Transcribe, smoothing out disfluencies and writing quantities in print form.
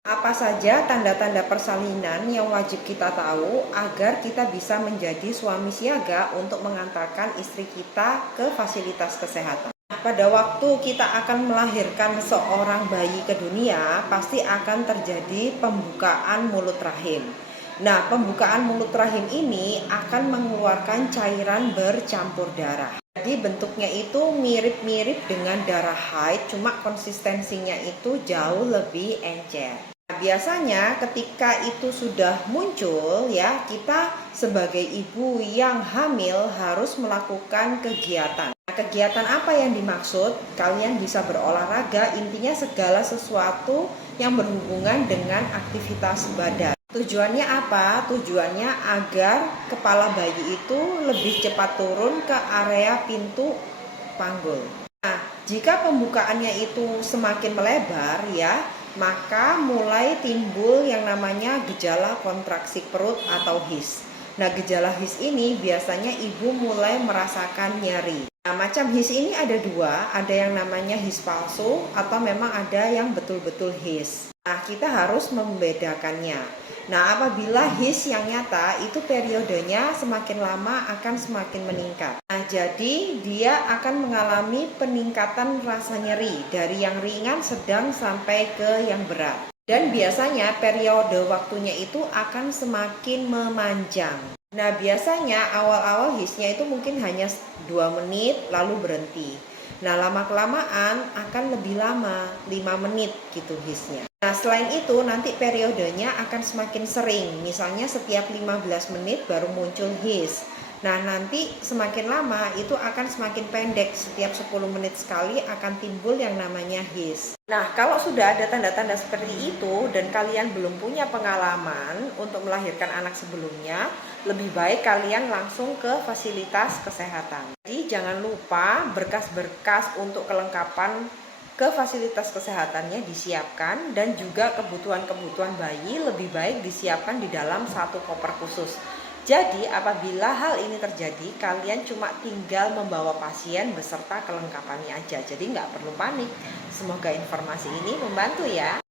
Apa saja tanda-tanda persalinan yang wajib kita tahu agar kita bisa menjadi suami siaga untuk mengantarkan istri kita ke fasilitas kesehatan? Pada waktu kita akan melahirkan seorang bayi ke dunia, pasti akan terjadi pembukaan mulut rahim. Nah, pembukaan mulut rahim ini akan mengeluarkan cairan bercampur darah. Jadi bentuknya itu mirip-mirip dengan darah haid, cuma konsistensinya itu jauh lebih encer. Biasanya ketika itu sudah muncul ya, kita sebagai ibu yang hamil harus melakukan kegiatan. Kegiatan apa yang dimaksud? Kalian bisa berolahraga, intinya segala sesuatu yang berhubungan dengan aktivitas badan. Tujuannya apa? Tujuannya agar kepala bayi itu lebih cepat turun ke area pintu panggul. Nah, jika pembukaannya itu semakin melebar ya, maka mulai timbul yang namanya gejala kontraksi perut atau HIS. Nah, gejala HIS ini biasanya ibu mulai merasakan nyeri. Nah, macam HIS ini ada dua, ada yang namanya HIS palsu atau memang ada yang betul-betul HIS. Nah, kita harus membedakannya. Nah, apabila HIS yang nyata itu periodenya semakin lama akan semakin meningkat. Nah, jadi dia akan mengalami peningkatan rasa nyeri dari yang ringan, sedang sampai ke yang berat. Dan biasanya periode waktunya itu akan semakin memanjang. Nah, biasanya awal-awal HIS-nya itu mungkin hanya 2 menit lalu berhenti. Nah, lama-kelamaan akan lebih lama, 5 menit gitu HIS-nya. Nah, selain itu nanti periodenya akan semakin sering. Misalnya setiap 15 menit baru muncul HIS. Nah, nanti semakin lama itu akan semakin pendek. Setiap 10 menit sekali akan timbul yang namanya HIS. Nah, kalau sudah ada tanda-tanda seperti itu dan kalian belum punya pengalaman untuk melahirkan anak sebelumnya, lebih baik kalian langsung ke fasilitas kesehatan. Jadi jangan lupa berkas-berkas untuk kelengkapan ke fasilitas kesehatannya disiapkan, dan juga kebutuhan-kebutuhan bayi lebih baik disiapkan di dalam satu koper khusus. Jadi apabila hal ini terjadi, kalian cuma tinggal membawa pasien beserta kelengkapannya aja. Jadi nggak perlu panik. Semoga informasi ini membantu ya.